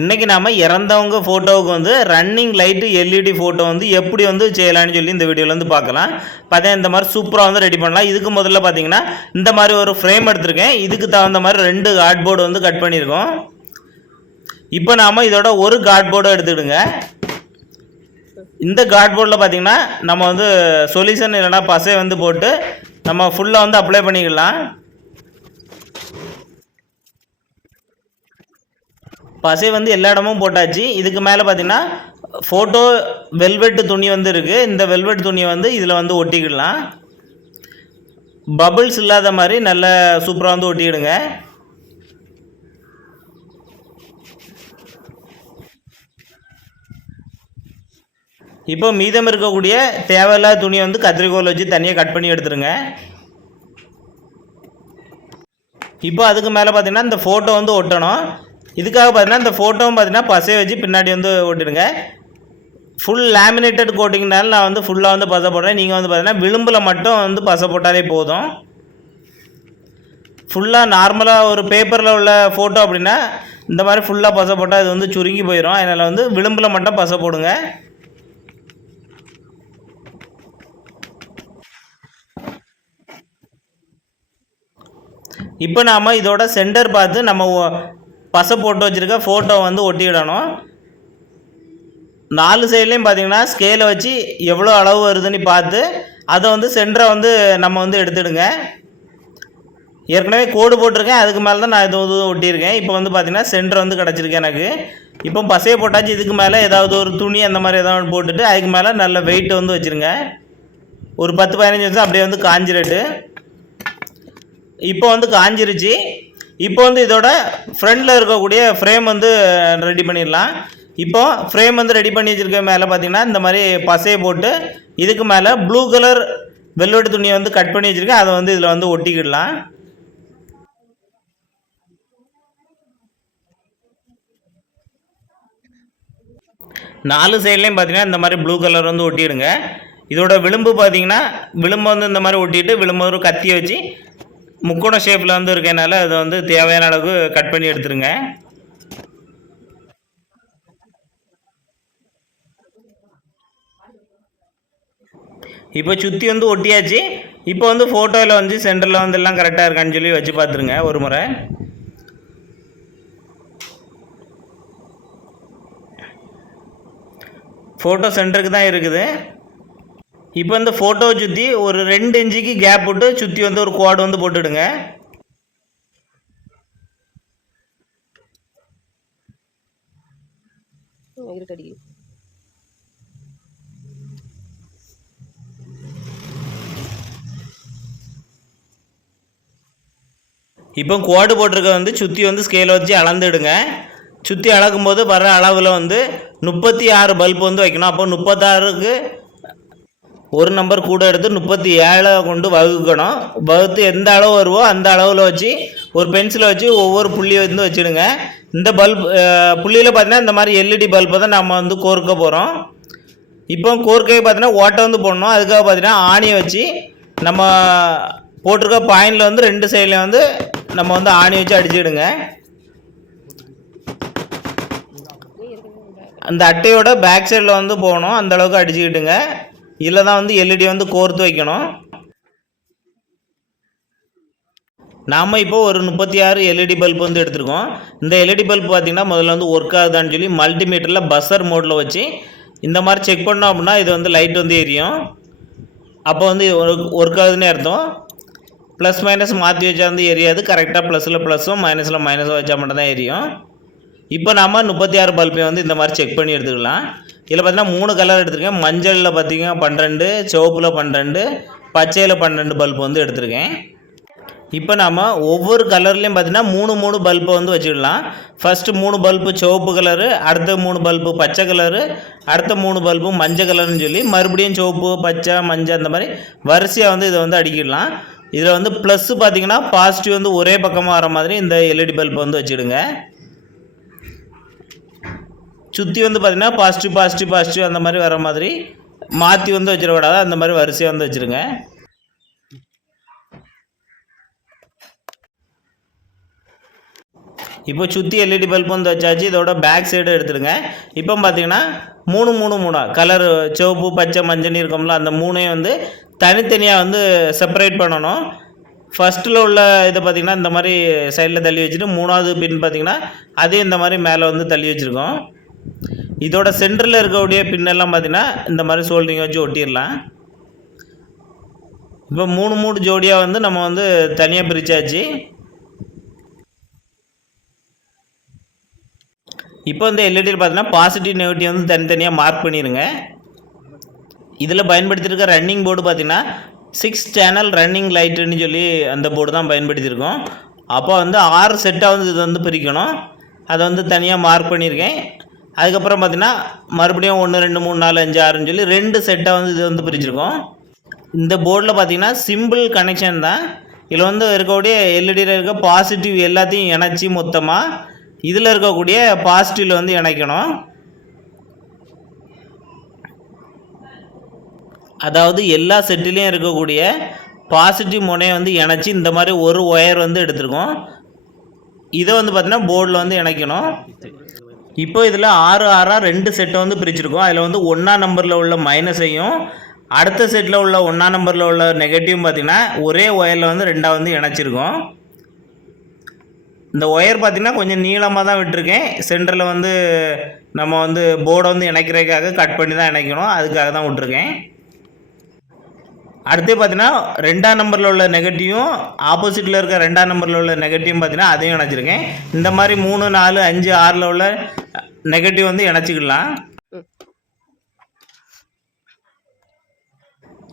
இன்றைக்கி நாம் இறந்தவங்க ஃபோட்டோவுக்கு வந்து ரன்னிங் லைட்டு எல்இடி ஃபோட்டோ வந்து எப்படி வந்து செய்யலான்னு சொல்லி இந்த வீடியோவில் வந்து பார்க்கலாம். பார்த்தா இந்த மாதிரி சூப்பராக வந்து ரெடி பண்ணலாம். இதுக்கு முதல்ல பார்த்தீங்கன்னா இந்த மாதிரி ஒரு ஃப்ரேம் எடுத்திருக்கேன். இதுக்கு தகுந்த மாதிரி 2 கார்ட்போர்டு வந்து கட் பண்ணியிருக்கோம். இப்போ நாம் இதோட ஒரு கார்ட்போர்டு எடுத்துக்கிடுங்க. இந்த கார்ட்போர்டில் பார்த்தீங்கன்னா நம்ம வந்து சொல்யூஷன் இல்லைனா பசை வந்து போட்டு நம்ம ஃபுல்லாக வந்து அப்ளை பண்ணிக்கலாம். பசை வந்து எல்லா இடமும் போட்டாச்சு. இதுக்கு மேலே பார்த்தீங்கன்னா ஃபோட்டோ வெல்வெட் துணி வந்து இருக்குது. இந்த வெல்வெட் துணியை வந்து இதில் வந்து ஒட்டிக்கிடலாம். பபிள்ஸ் இல்லாத மாதிரி நல்ல சூப்பராக வந்து ஒட்டிக்கிடுங்க. இப்போ மீதம் இருக்கக்கூடிய தேவையில்லாத துணியை வந்து கத்திரிக்கோல் வச்சு தனியாக கட் பண்ணி எடுத்துருங்க. இப்போ அதுக்கு மேலே பார்த்தீங்கன்னா இந்த ஃபோட்டோ வந்து ஒட்டணும். இதுக்காக பார்த்தீங்கன்னா இந்த ஃபோட்டோவும் பார்த்தீங்கன்னா பசையை வச்சு பின்னாடி வந்து ஓட்டிடுங்க. ஃபுல் லேமினேட்டட் கோட்டிங்னால நான் வந்து ஃபுல்லாக வந்து பசை போடுறேன். நீங்கள் வந்து பார்த்தீங்கன்னா விளிம்பில் மட்டும் வந்து பசை போட்டாலே போதும். ஃபுல்லாக நார்மலாக ஒரு பேப்பரில் உள்ள ஃபோட்டோ அப்படின்னா இந்த மாதிரி ஃபுல்லாக பசை போட்டால் இது வந்து சுருங்கி போயிடும். அதனால் வந்து விளிம்பில் மட்டும் பசை போடுங்க. இப்போ நாம் இதோட சென்டர் பார்த்து நம்ம பசை போட்டு வச்சுருக்க ஃபோட்டோ வந்து ஒட்டிடணும். 4 சைட்லேயும் பார்த்தீங்கன்னா ஸ்கேலை வச்சு எவ்வளோ அளவு வருதுன்னு பார்த்து அதை வந்து சென்டரை வந்து நம்ம வந்து எடுத்துடுங்க. ஏற்கனவே கோடு போட்டிருக்கேன், அதுக்கு மேலே தான் நான் இது வந்து ஒட்டியிருக்கேன். இப்போ வந்து பார்த்திங்கன்னா சென்டர் வந்து கிடச்சிருக்கேன் எனக்கு. இப்போ பசையை போட்டாச்சு. இதுக்கு மேலே ஏதாவது ஒரு துணி அந்த மாதிரி ஏதாவது போட்டுட்டு அதுக்கு மேலே நல்ல வெயிட் வந்து வச்சுருங்க. ஒரு 10-15 நிமிஷம் அப்படியே வந்து காஞ்சிரட்டு. இப்போ வந்து காஞ்சிருச்சு. இப்போ வந்து இதோட ஃப்ரண்டில் இருக்கக்கூடிய ஃப்ரேம் வந்து ரெடி பண்ணிடலாம். இப்போ ஃப்ரேம் வந்து ரெடி பண்ணி வச்சுருக்க மேலே பார்த்திங்கன்னா இந்த மாதிரி பசையை போட்டு இதுக்கு மேலே ப்ளூ கலர் வெல்வெட் துணியை வந்து கட் பண்ணி வச்சுருக்கேன். அதை வந்து இதில் வந்து ஒட்டிக்கிடலாம். நாலு சைட்லேயும் பார்த்திங்கன்னா இந்த மாதிரி ப்ளூ கலர் வந்து ஒட்டிடுங்க. இதோட விளிம்பு பார்த்திங்கன்னா விளிம்பு வந்து இந்த மாதிரி ஒட்டிட்டு விளிம்பு ஒரு கத்தியை வச்சு முக்கோண ஷேப்பில் வந்து இருக்கனால அதை வந்து தேவையான அளவுக்கு கட் பண்ணி எடுத்துருங்க. இப்போ சுற்றி வந்து ஒட்டியாச்சு. இப்போ வந்து ஃபோட்டோவில் வந்து சென்டரில் வந்து எல்லாம் கரெக்டாக இருக்கான்னு சொல்லி வச்சு பார்த்துருங்க ஒரு முறை. ஃபோட்டோ சென்டருக்கு தான் இருக்குது. இப்போ இந்த ஃபோட்டோவை சுற்றி ஒரு 2 இன்ச்சுக்கு கேப் விட்டு சுற்றி வந்து ஒரு கோடு வந்து போட்டுடுங்க. இப்போ கோடு போட்டிருக்க வந்து சுற்றி வந்து ஸ்கேலை வச்சு அளந்துடுங்க. சுற்றி அளக்கும்போது வர அளவில் வந்து 36 பல்ப் வந்து வைக்கணும். அப்போ 36க்கு ஒரு நம்பர் கூட எடுத்து 37 கொண்டு வகுக்கணும். வகுத்து எந்த அளவு வருவோ அந்த அளவில் வச்சு ஒரு பென்சிலை வச்சு ஒவ்வொரு புள்ளியை வந்து வச்சுடுங்க. இந்த பல்ப் புள்ளியில் பார்த்தீங்கன்னா இந்த மாதிரி எல்இடி பல்பை தான் நம்ம வந்து கோர்க்க போகிறோம். இப்போ கோர்க்கையை பார்த்தீங்கன்னா ஓட்டை வந்து போடணும். அதுக்காக பார்த்தீங்கன்னா ஆணியை வச்சு நம்ம போட்டிருக்க பாயிண்டில் வந்து 2 சைட்லேயும் வந்து நம்ம வந்து ஆணி வச்சு அடிச்சுடுங்க. அந்த அட்டையோட பேக் சைடில் வந்து போகணும், அந்தளவுக்கு அடிச்சுக்கிட்டுங்க. இதில் தான் வந்து எல்இடி வந்து கோர்த்து வைக்கணும். நாம் இப்போ ஒரு 36 எல்இடி பல்ப் வந்து எடுத்துருக்கோம். இந்த எல்இடி பல்ப் பார்த்திங்கன்னா முதல்ல வந்து ஒர்க் ஆகுதான்னு சொல்லி மல்டிமீட்டரில் பஸ்ஸர் மோடில் வச்சு இந்த மாதிரி செக் பண்ணோம் அப்படின்னா இது வந்து லைட் வந்து எரியும். அப்போ வந்து ஒர்க் ஆகுதுன்னு அர்த்தம். ப்ளஸ் மைனஸ் மாற்றி வச்சா வந்து எரியாது. கரெக்டாக ப்ளஸில் ப்ளஸும் மைனஸில் மைனஸும் வச்சா மட்டும் தான் எரியும். இப்போ நாம் 36 பல்பை வந்து இந்த மாதிரி செக் பண்ணி எடுத்துக்கலாம். இதில் பார்த்தீங்கன்னா 3 கலர் எடுத்துருக்கேன். மஞ்சளில் பார்த்திங்கன்னா 12, சிவப்பில் 12, பச்சையில் 12 பல்ப் வந்து எடுத்துருக்கேன். இப்போ நாம் ஒவ்வொரு கலர்லேயும் பார்த்திங்கன்னா 3 பல்பை வந்து வச்சுக்கலாம். ஃபஸ்ட்டு 3 பல்பு சிவப்பு கலரு, அடுத்த 3 பல்பு பச்சை கலரு, அடுத்த 3 பல்பு மஞ்சள் கலருன்னு சொல்லி மறுபடியும் சிவப்பு பச்சை மஞ்சள் அந்த மாதிரி வரிசையாக வந்து இதை வந்து அடிக்கிடலாம். இதில் வந்து ப்ளஸ்ஸு பார்த்திங்கன்னா பாசிட்டிவ் வந்து ஒரே பக்கமாக வர மாதிரி இந்த எல்இடி பல்பை வந்து வச்சுடுங்க. சுற்றி வந்து பார்த்திங்கன்னா பாசிட்டிவ் அந்த மாதிரி வர மாதிரி மாற்றி வந்து வச்சிடக்கூடாது. அந்த மாதிரி வரிசையாக வந்து வச்சுருங்க. இப்போ சுற்றி எல்இடி பல்ப் வந்து வச்சாச்சு. இதோட பேக் சைடு எடுத்துடுங்க. இப்போ பார்த்தீங்கன்னா 3 கலர் சிவப்பு பச்சை மஞ்சள் இருக்கும்ல, அந்த மூணையும் வந்து தனித்தனியாக வந்து செப்பரேட் பண்ணணும். ஃபஸ்ட்டில் உள்ள இதை பார்த்திங்கன்னா இந்த மாதிரி சைடில் தள்ளி வச்சுட்டு, 3வது பின் பார்த்திங்கன்னா அதையும் இந்த மாதிரி மேலே வந்து தள்ளி வச்சுருக்கோம். இதோட சென்டரில் இருக்கக்கூடிய பின்னெல்லாம் பார்த்திங்கன்னா இந்த மாதிரி சோல்டரிங் வச்சு ஒட்டிடலாம். இப்போ 3 ஜோடியாக வந்து நம்ம வந்து தனியாக பிரித்தாச்சு. இப்போ இந்த எல்இடியில் பார்த்தீங்கன்னா பாசிட்டிவ் நெகட்டிவ் வந்து தனித்தனியாக மார்க் பண்ணிடுங்க. இதில் பயன்படுத்தியிருக்க ரன்னிங் போர்டு பார்த்திங்கன்னா 6 சேனல் ரன்னிங் லைட்டுன்னு சொல்லி அந்த போர்டு தான் பயன்படுத்தியிருக்கோம். அப்போ வந்து 6 செட்டாக வந்து இது வந்து பிரிக்கணும். அதை வந்து தனியாக மார்க் பண்ணியிருக்கேன். அதுக்கப்புறம் பார்த்திங்கன்னா மறுபடியும் 1 2 3 4 5 6ன்னு சொல்லி 2 செட்டாக வந்து இது வந்து பிரிச்சிருக்கோம். இந்த போர்டில் பார்த்திங்கன்னா சிம்பிள் கனெக்ஷன் தான். இதில் வந்து இருக்கக்கூடிய எல்இடியில் இருக்க பாசிட்டிவ் எல்லாத்தையும் இணைச்சி மொத்தமாக இதில் இருக்கக்கூடிய பாசிட்டிவில் வந்து இணைக்கணும். அதாவது எல்லா செட்டிலையும் இருக்கக்கூடிய பாசிட்டிவ் முனையை வந்து இணைச்சி இந்த மாதிரி ஒரு ஒயர் வந்து எடுத்துருக்கோம். இதை வந்து பார்த்திங்கன்னா போர்டில் வந்து இணைக்கணும். இப்போ இதில் 6 2 செட்டை வந்து பிரிச்சிருக்கோம். அதில் வந்து 1ஆம் நம்பரில் உள்ள மைனஸையும் அடுத்த செட்டில் உள்ள 1ஆம் நம்பரில் உள்ள நெகட்டிவும் பார்த்திங்கன்னா ஒரே ஒயரில் வந்து 2ஆக வந்து இணைச்சிருக்கோம். இந்த ஒயர் பார்த்திங்கன்னா கொஞ்சம் நீளமாக தான் விட்டுருக்கேன். சென்டரில் வந்து நம்ம வந்து போர்டை வந்து இணைக்கிறதுக்காக கட் பண்ணி தான் இணைக்கணும், அதுக்காக தான் விட்டுருக்கேன். அடுத்து பார்த்திங்கன்னா 2ஆம் நம்பரில் உள்ள நெகட்டிவும் ஆப்போசிட்டில் இருக்க 2ஆம் நம்பரில் உள்ள நெகட்டிவும் பார்த்திங்கன்னா அதையும் இணைச்சிருக்கேன். இந்த மாதிரி 3 4 5 6ல் உள்ள நெகட்டிவ் வந்து இணைச்சிக்கலாம்.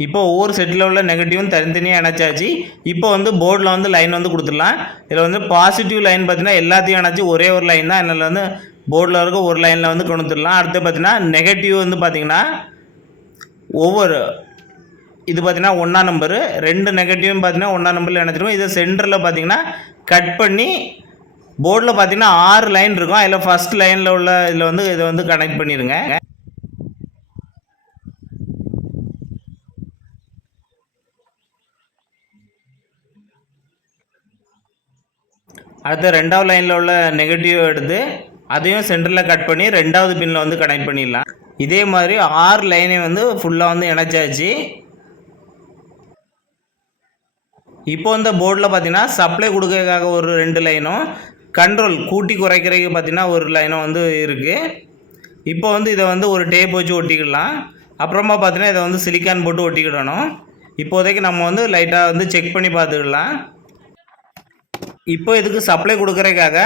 இப்போ ஒவ்வொரு செட்டில் உள்ள நெகட்டிவும் தனித்தனியாக இணைச்சாச்சு. இப்போ வந்து போர்டில் வந்து லைன் வந்து கொடுத்துடலாம். இதில் வந்து பாசிட்டிவ் லைன் பார்த்திங்கன்னா எல்லாத்தையும் இணைச்சி ஒரே ஒரு லைன் தான். அதில் வந்து போர்டில் இருக்க ஒரு லைனில் வந்து கொடுத்துடலாம். அடுத்து பார்த்திங்கன்னா நெகட்டிவ் வந்து பார்த்திங்கன்னா ஒவ்வொரு இது பார்த்திங்கன்னா 1ஆம் நம்பரு 2 நெகட்டிவும் பார்த்திங்கன்னா 1ஆம் நம்பரில் இணைச்சிருக்கோம். இதை சென்டரில் பார்த்திங்கன்னா கட் பண்ணி போர்டில் பார்த்திங்கன்னா 6 லைன் இருக்கும். அதில் ஃபஸ்ட் லைனில் உள்ள இதில் வந்து இதை வந்து கனெக்ட் பண்ணிடுங்க. அடுத்து 2ஆவது லைனில் உள்ள நெகட்டிவ் எடுத்து அதையும் சென்டரில் கட் பண்ணி 2ஆவது பின்னில் வந்து கனெக்ட் பண்ணிடலாம். இதே மாதிரி 6 லைனையும் வந்து ஃபுல்லாக வந்து இணைச்சாச்சு. இப்போ இந்த போர்டில் பார்த்திங்கன்னா சப்ளை கொடுக்கறதுக்காக ஒரு 2 லைனும் கண்ட்ரோல் கூட்டி குறைக்கிறதுக்கு பார்த்திங்கன்னா ஒரு லைனும் வந்து இருக்குது. இப்போ வந்து இதை வந்து ஒரு டேப் வச்சு ஒட்டிக்கிடலாம். அப்புறமா பார்த்திங்கன்னா இதை வந்து சிலிக்கான் போட்டு ஒட்டிக்கிடணும். இப்போதைக்கு நம்ம வந்து லைட்டாக வந்து செக் பண்ணி பார்த்துக்கலாம். இப்போ இதுக்கு சப்ளை கொடுக்கறதுக்காக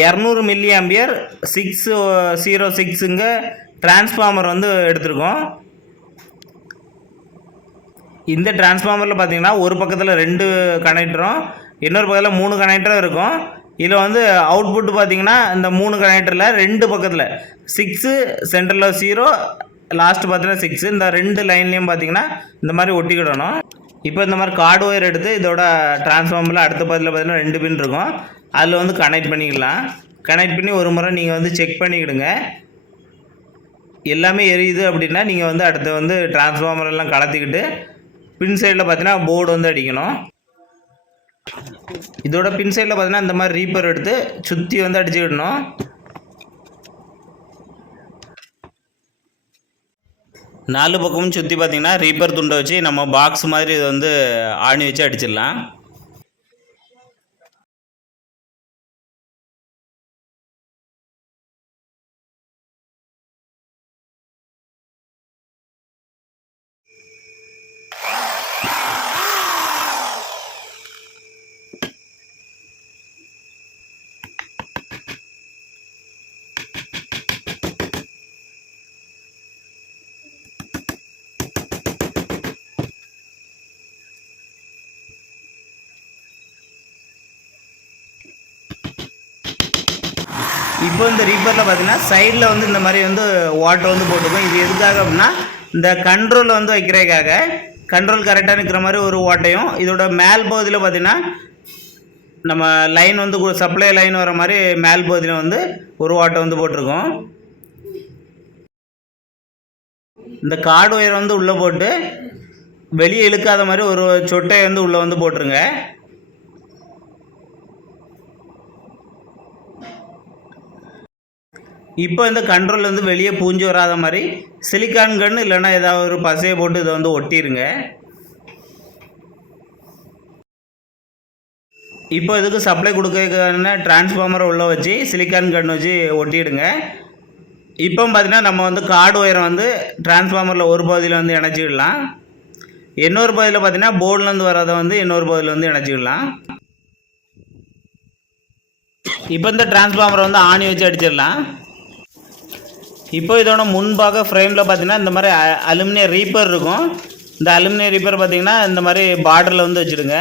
200 மில்லி ஆம்பியர் 606ங்க டிரான்ஸ்ஃபார்மர் வந்து எடுத்திருக்கோம். இந்த டிரான்ஸ்ஃபார்மரில் பார்த்திங்கன்னா ஒரு பக்கத்தில் 2 கனெக்டரும் இன்னொரு பக்கத்தில் 3 கனெக்டரும் இருக்கும். இதில் வந்து அவுட்புட் பார்த்திங்கன்னா இந்த 3 கனெக்டரில் 2 பக்கத்தில் 6 சென்டரில் 0 லாஸ்ட்டு பார்த்தீங்கன்னா 6 இந்த 2 லைன்லேயும் பார்த்திங்கன்னா இந்த மாதிரி ஒட்டிக்கிடணும். இப்போ இந்த மாதிரி கார்டு ஒயர் எடுத்து இதோட டிரான்ஸ்ஃபார்மரில் அடுத்த பக்கத்தில் பார்த்திங்கன்னா 2 பின் இருக்கும். அதில் வந்து கனெக்ட் பண்ணிக்கலாம். கனெக்ட் பண்ணி ஒரு முறை நீங்கள் வந்து செக் பண்ணிக்கிடுங்க. எல்லாமே எரியுது அப்படின்னா நீங்கள் வந்து அடுத்து வந்து டிரான்ஸ்ஃபார்மரெல்லாம் கலத்திக்கிட்டு பின் சைடில் பார்த்தீங்கன்னா போர்டு வந்து அடிக்கணும். இதோட பின் சைடில் பார்த்தீங்கன்னா இந்த மாதிரி ரீப்பர் எடுத்து சுற்றி வந்து அடிச்சுக்கிடணும். நாலு பக்கமும் சுற்றி பார்த்திங்கன்னா ரீப்பர் துண்டை வச்சு நம்ம பாக்ஸ் மாதிரி இதை வந்து ஆணி வச்சு அடிச்சிடலாம். இப்போ இந்த ரீப்பரில் பார்த்தீங்கன்னா சைடில் வந்து இந்த மாதிரி வந்து வாட்டர் வந்து போட்டுக்கும். இது எதுக்காக அப்படின்னா இந்த கண்ட்ரோலில் வந்து வைக்கிறதுக்காக கண்ட்ரோல் கரெக்டாக நிற்கிற மாதிரி ஒரு ஓட்டையும், இதோட மேல் பகுதியில் பார்த்திங்கன்னா நம்ம லைன் வந்து சப்ளை லைன் வர மாதிரி மேல் பகுதியில் வந்து ஒரு ஓட்டை வந்து போட்டிருக்கோம். இந்த கார்டு ஒயர் வந்து உள்ளே போட்டு வெளியே இழுக்காத மாதிரி ஒரு சொட்டையை வந்து உள்ளே வந்து போட்டுருங்க. இப்போ இந்த கண்ட்ரோல் வந்து வெளியே பூஞ்சி வராத மாதிரி சிலிக்கான் கன் இல்லைன்னா ஏதாவது ஒரு பசையை போட்டு இதை வந்து ஒட்டிடுங்க. இப்போ இதுக்கு சப்ளை கொடுக்கறதுக்கான டிரான்ஸ்ஃபார்மரை உள்ளே வச்சு சிலிக்கான் கன் வச்சு ஒட்டிடுங்க. இப்போ பார்த்தீங்கன்னா நம்ம வந்து கார்டு ஒயரை வந்து டிரான்ஸ்ஃபார்மரில் ஒரு பகுதியில் வந்து இணைச்சிடலாம். இன்னொரு பகுதியில் பார்த்தீங்கன்னா போர்ட்லேருந்து வரதை வந்து இன்னொரு பகுதியில் வந்து இணைச்சிடலாம். இப்போ இந்த டிரான்ஸ்ஃபார்மரை வந்து ஆணி வச்சு அடிச்சிடலாம். இப்போ இதோட முன்பாக ஃப்ரேமில் பார்த்தீங்கன்னா இந்த மாதிரி அலுமினியம் ரீப்பர் இருக்கும். இந்த அலுமினியம் ரீப்பர் பார்த்தீங்கன்னா இந்த மாதிரி பார்டரில் வந்து வச்சுடுங்க.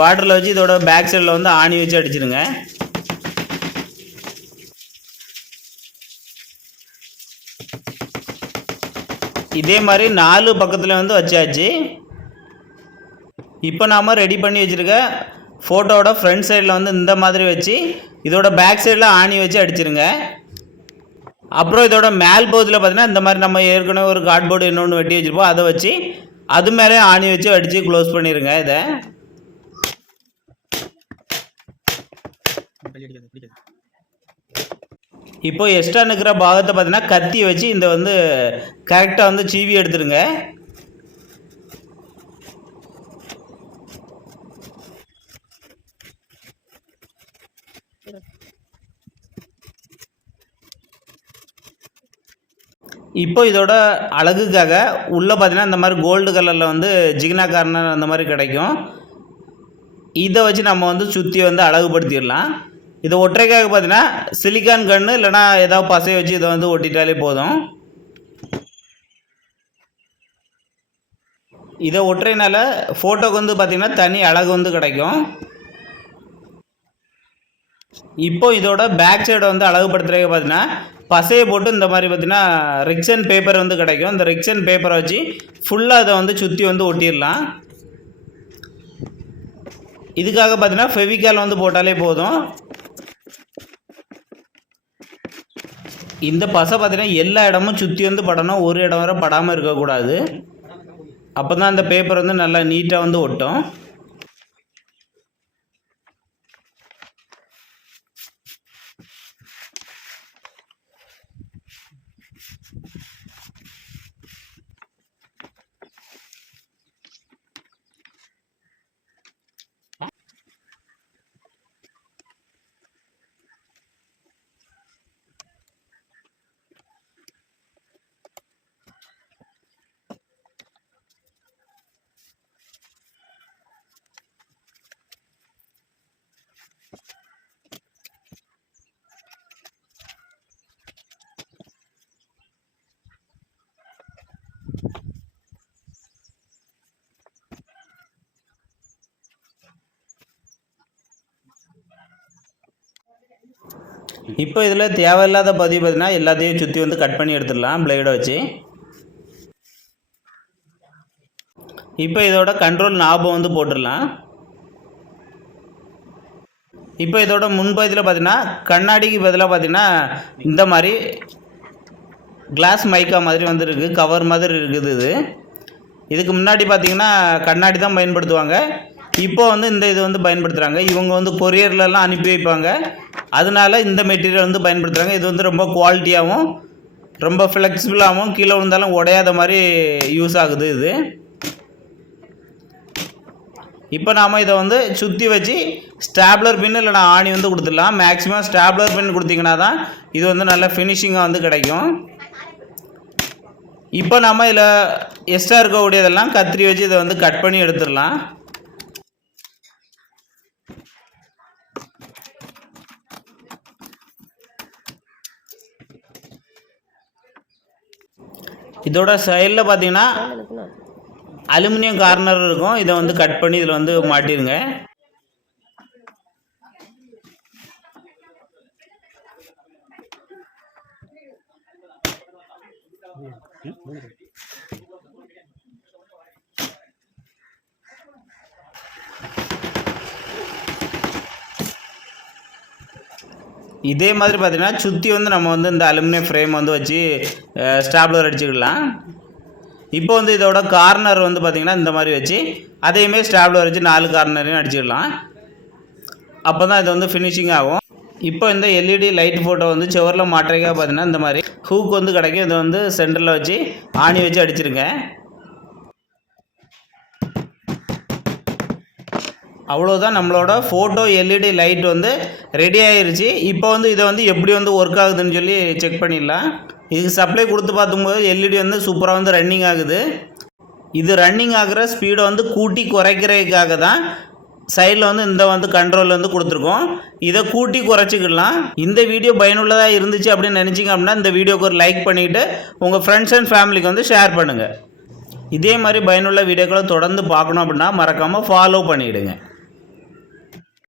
பார்டரில் வச்சு இதோட பேக் சைடில் வந்து ஆணி வச்சு அடிச்சிடுங்க. இதே மாதிரி 4 பக்கத்தில் வந்து வச்சாச்சு. இப்போ நாம் ரெடி பண்ணி வச்சுருக்க ஃபோட்டோவோட ஃப்ரண்ட் சைடில் வந்து இந்த மாதிரி வச்சு இதோட பேக் சைடில் ஆணி வச்சு அடிச்சிருங்க. அப்புறம் இதோட மேல் பகுதியில் பார்த்தீங்கன்னா இந்த மாதிரி நம்ம ஏற்கனவே ஒரு கார்ட்போர்டு இன்னொன்று வெட்டி வச்சுருப்போம், அதை வச்சு அது மேலே ஆணி வச்சு அடித்து க்ளோஸ் பண்ணிடுங்க. இதை இப்போ எக்ஸ்ட்ரா நிற்கிற பாகத்தை பார்த்தீங்கன்னா கத்தி வச்சு இந்த வந்து கரெக்டாக வந்து சீவி எடுத்துருங்க. இப்போ இதோட அழகுக்காக உள்ளே பார்த்தீங்கன்னா இந்த மாதிரி கோல்டு கலரில் வந்து ஜிகினா கார்னர் அந்த மாதிரி கிடைக்கும். இதை வச்சு நம்ம வந்து சுற்றி வந்து அழகுபடுத்திடலாம். இதை ஒற்றைக்காக பார்த்தீங்கன்னா சிலிக்கான் கன்று இல்லைனா ஏதாவது பசையை வச்சு இதை வந்து ஒட்டிட்டாலே போதும். இதை ஒற்றைனால ஃபோட்டோக்கு வந்து பார்த்திங்கன்னா தனி அழகு வந்து கிடைக்கும். இப்போ இதோட பேக் சைடை வந்து அழகுபடுத்துறதுக்கு பார்த்தீங்கன்னா பசையை போட்டு இந்த மாதிரி பார்த்தீங்கன்னா ரிக்ஷன் பேப்பர் வந்து கிடைக்கும். இந்த ரிக்ஷன் பேப்பரை வச்சு ஃபுல்லாக அதை வந்து சுற்றி வந்து ஒட்டிடலாம். இதுக்காக பார்த்தீங்கன்னா ஃபெவிகால் வந்து போட்டாலே போதும். இந்த பசை பார்த்தீங்கன்னா எல்லா இடமும் சுற்றி வந்து படணும், ஒரு இடம் வரை படாமல் இருக்கக்கூடாது. அப்போ தான் அந்த பேப்பர் வந்து நல்லா நீட்டாக வந்து ஒட்டும். இப்போ இதில் தேவையில்லாத பகுதி பார்த்தீங்கன்னா எல்லாத்தையும் சுற்றி வந்து கட் பண்ணி எடுத்துடலாம் பிளேடை வச்சு. இப்போ இதோட கண்ட்ரோல் நாபம் வந்து போட்டுடலாம். இப்போ இதோட முன்பகுதியில் பார்த்தீங்கன்னா கண்ணாடிக்கு பதிலாக பார்த்தீங்கன்னா இந்த மாதிரி கிளாஸ் மைக்கா மாதிரி வந்து இருக்குது, கவர் மாதிரி இருக்குது. இதுக்கு முன்னாடி பார்த்தீங்கன்னா கண்ணாடி தான் பயன்படுத்துவாங்க. இப்போ வந்து இந்த இது வந்து பயன்படுத்துகிறாங்க. இவங்க வந்து கொரியர்லலாம் அனுப்பி வைப்பாங்க, அதனால இந்த மெட்டீரியல் வந்து பயன்படுத்துகிறாங்க. இது வந்து ரொம்ப குவாலிட்டியாகவும் ரொம்ப ஃப்ளெக்சிபிளாகவும் கீழே விழுந்தாலும் உடையாத மாதிரி யூஸ் ஆகுது இது. இப்போ நாம் இதை வந்து சுற்றி வச்சு ஸ்டாப்லர் பின் இல்லைனா ஆணி வந்து கொடுத்துடலாம். மேக்ஸிமம் ஸ்டாப்லர் பின் கொடுத்தீங்கன்னா தான் இது வந்து நல்ல ஃபினிஷிங்காக வந்து கிடைக்கும். இப்போ நம்ம இதில் எக்ஸ்ட்ரா இருக்கக்கூடியதெல்லாம் கத்திரி வச்சு இதை வந்து கட் பண்ணி எடுத்துடலாம். இதோட சைடில் பார்த்தீங்கன்னா அலுமினியம் கார்னர் இருக்கும், இதை வந்து கட் பண்ணி இதில் வந்து மாட்டிடுங்க. இதே மாதிரி பார்த்தீங்கன்னா சுற்றி வந்து நம்ம வந்து இந்த அலுமினியம் ஃப்ரேம் வந்து வச்சு ஸ்டாப்லர் அடிச்சுக்கலாம். இப்போ வந்து இதோட கார்னர் வந்து பார்த்திங்கன்னா இந்த மாதிரி வச்சு அதையுமே ஸ்டாப்லர் வச்சு 4 கார்னரையும் அடிச்சுக்கலாம். அப்போ தான் இது வந்து ஃபினிஷிங் ஆகும். இப்போ இந்த எல்இடி லைட் ஃபோட்டோ வந்து செவரில் மாட்டுறதுக்காக பார்த்தீங்கன்னா இந்த மாதிரி ஹூக் வந்து கிடைக்கும். இதை வந்து சென்டரில் வச்சு ஆணி வச்சு அடிச்சிருங்க. அவ்வளோதான், நம்மளோட ஃபோட்டோ எல்இடி லைட் வந்து ரெடி ஆயிருச்சு. இப்போ வந்து இதை வந்து எப்படி வந்து ஒர்க் ஆகுதுன்னு சொல்லி செக் பண்ணிடலாம். இதுக்கு சப்ளை கொடுத்து பார்க்கும்போது எல்இடி வந்து சூப்பராக வந்து ரன்னிங் ஆகுது. இது ரன்னிங் ஆகிற ஸ்பீடை வந்து கூட்டி குறைக்கிறதுக்காக தான் சைடில் வந்து இந்த வந்து கண்ட்ரோல் வந்து கொடுத்துருக்கோம். இதை கூட்டி குறைச்சிக்கலாம். இந்த வீடியோ பயனுள்ளதாக இருந்துச்சு அப்படின்னு நினச்சிங்க அப்படின்னா இந்த வீடியோக்கு ஒரு லைக் பண்ணிவிட்டு உங்கள் ஃப்ரெண்ட்ஸ் அண்ட் ஃபேமிலிக்கு வந்து ஷேர் பண்ணுங்கள். இதே மாதிரி பயனுள்ள வீடியோக்களை தொடர்ந்து பார்க்கணும் அப்படின்னா மறக்காமல் ஃபாலோ பண்ணிவிடுங்க.